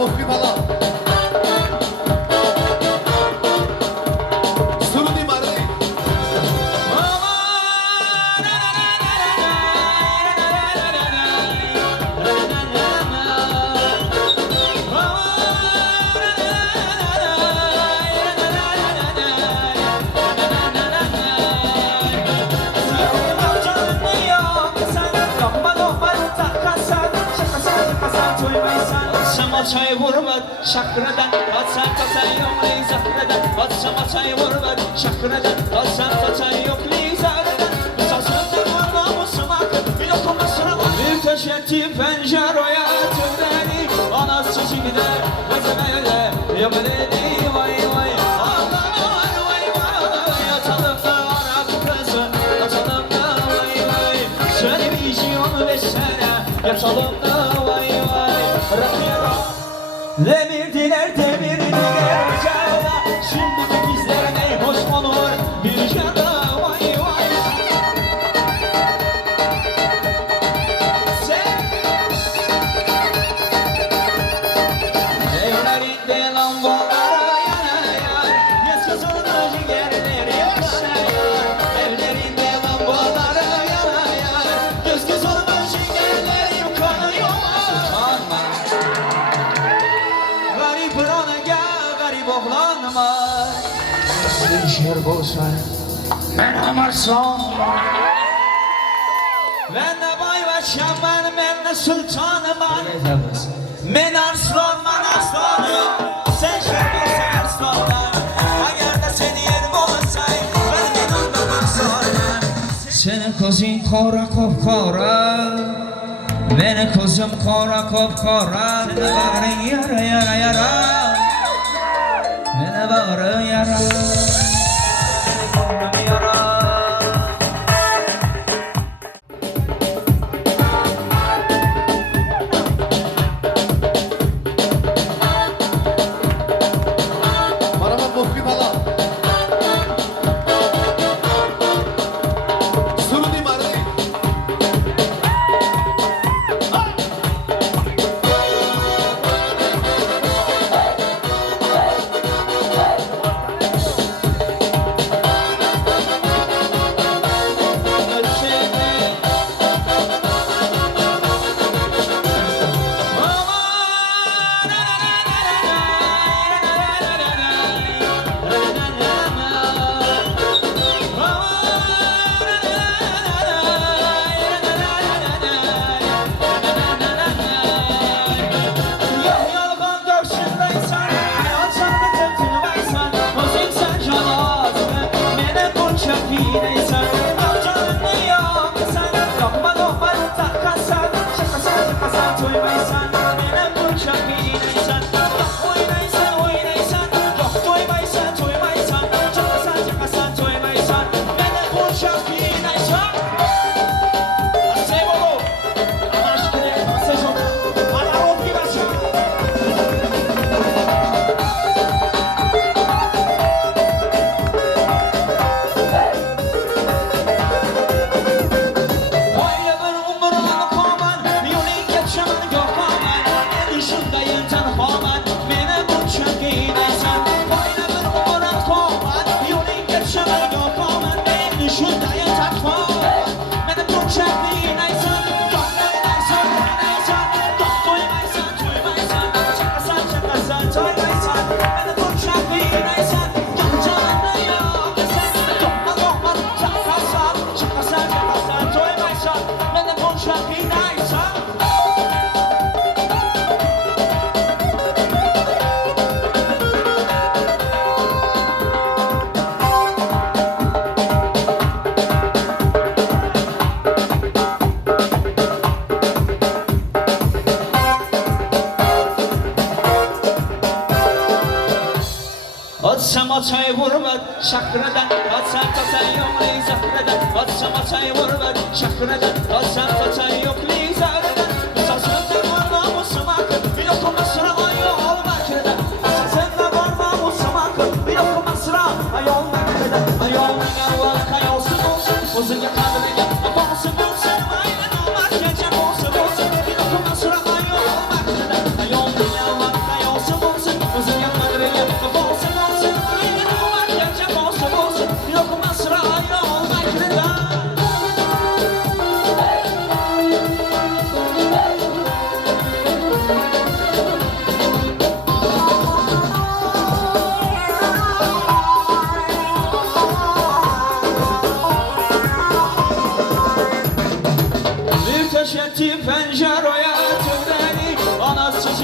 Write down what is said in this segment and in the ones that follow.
Mufki bala. Surudi mardi. Çay vurma şakradan atsan yok lizadan atsam çay vurma şakradan atsan yok lizadan sazında vurma musmak bir okumasına bir köşeti pencereye tübeni anası gider bezemele yemeli vay vay ağlar vay vay yatalım da Arap kızı yatalım da vay vay söyleyeceğim ve sana yatalım da vay vay Demirdiler ucağına şimdiki bizlerine hoş olur bir cana vay vay Sen evlerinde lambalara yanıyor Yaz kızıldı ciğerleri yaşıyor Evlerinde lambalara yanıyor Göz kızıldı ciğerleri kanıyor Sen şer bolsan, ben amarsan Ben de baybaşam, ben de sultanım Ben arslan, aslanım Sen şer bolsan arslanım Eğer de seni yerim olsay Ben yanımda baksanım Senin kızın kara kopkara Benim kızım kara kopkara Ne bağırın yara yara yara Bana bağırın yara Bağırın yara Marama Mufki bala. Surudi mardi. Atsam çay vurma şakradan atsan yok lizadan atsam çay vurma şakradan atsan yok lizadan sazında varma musmak bir okumasına ayol makreden sazında varma musmak bir okumasına ayol makreden ayol makreden ayolsun olsun uzun yakadını yap olsun olsun aynen olmaz gece olsun bir okumasına ayol makreden ayol makreden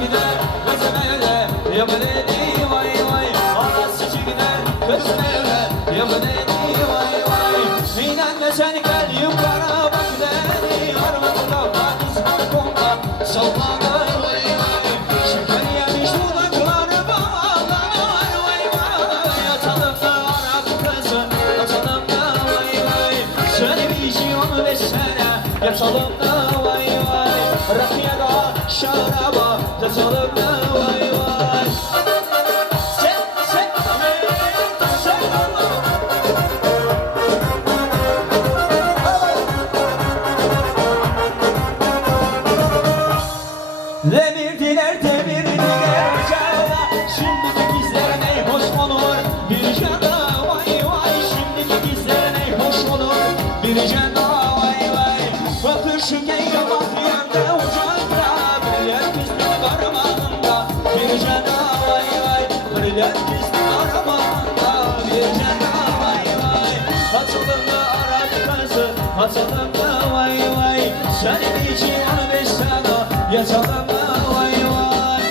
gider gözüme öyle yok dedi vay vay Allah sıcı gider gözüme öyle yok dedi vay vay İnan da sen gel yukarı bak dedi armutla bak balkonda sokağda vay vay şeker yemiş dudakları bağlanır vay vay yatalım da Arap kızı yatalım da vay vay söylemişim 15 sene yatalım da vay vay rakıya da şaraba yatalım da vay vay sen demirdiler ocağına şimdiki bizlere ne hoş olur bir cana vay vay şimdiki bizlere ne hoş olur bir cana vay vay bakır şu geyre bak yerde ocakta biriler pislik armağında bir cana vay vay biriler pislik armağında bir cana vay vay açalım da Arap kızı açalım da vay vay senin için 15 sana yatalım da vay vay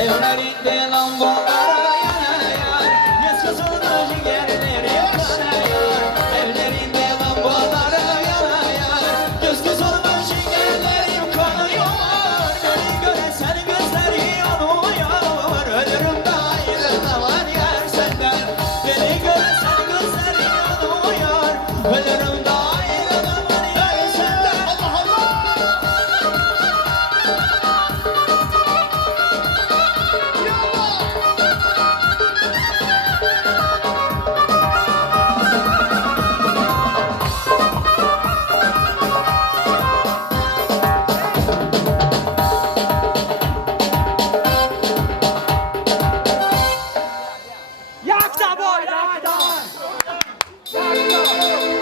Evlerinde lambalara yanıyor Yaz kızıldı ciğerleri yanıyor Evlerinde lambalara yanıyor Göz kızıldı ciğerleri kanıyor Beni göresen gözleri yanıyor Ölürüm de ayrılma var yer senden Beni göresen gözleri yanıyor Ölürüm de ayrılma var yer senden Allah Allah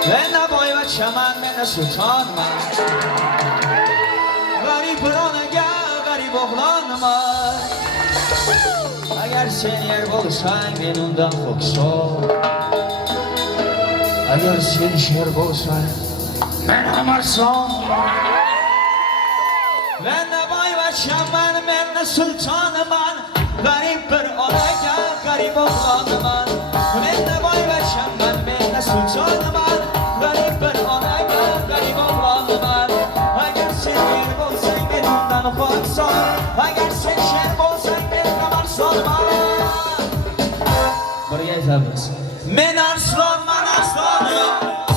Ben de boy ve çaman, ben de sultanım Garip ona gel, garip oğlanıma Eğer sen yer bulsan, ben ondan koksun Eğer sen şer bulsan, ben amarsın Ben de boy ve çaman, ben de sultanım Garip bir ona gel, garip oğlanıma Ben de boy ve çaman, ben de sultanım Garip bir ona gel, garip oğlanıma Eğer sen yer bulsan, ben ondan koksun Eğer sen şer bulsan, ben amarsın Buraya hitap etsin Men arslanman aslanım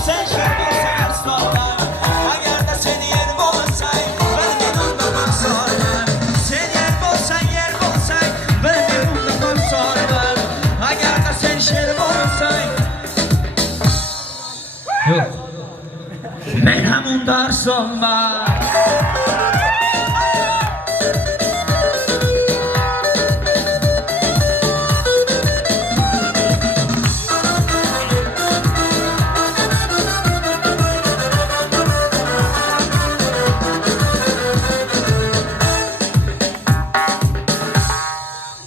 Sen şer bulsan arslanım Eğer de seni yer bulsan Ben ondan arslanım Sen yer bulsan Ben ondan arslanım Eğer de sen şer bulsan Yok Ben hem ondan arslanım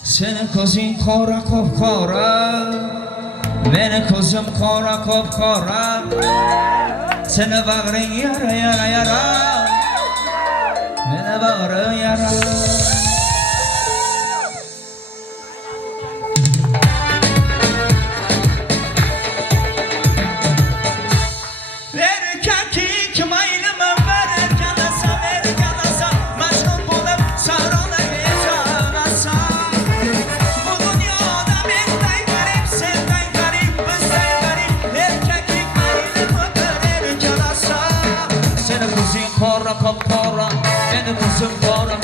Senin kızın kara kopkara Benim kızım kara kopkara Senin bağrın yara yara yara Benim bağrın yara Verirken ki kim ayrımı verirken asa verirken asa Mecnun bulup sarılı heyecanasa Bu dünyada bizden garip senden garip bizden garip Erkeklik ayrımı verirken asa Senin kızın kara kapkara Benim kızım kara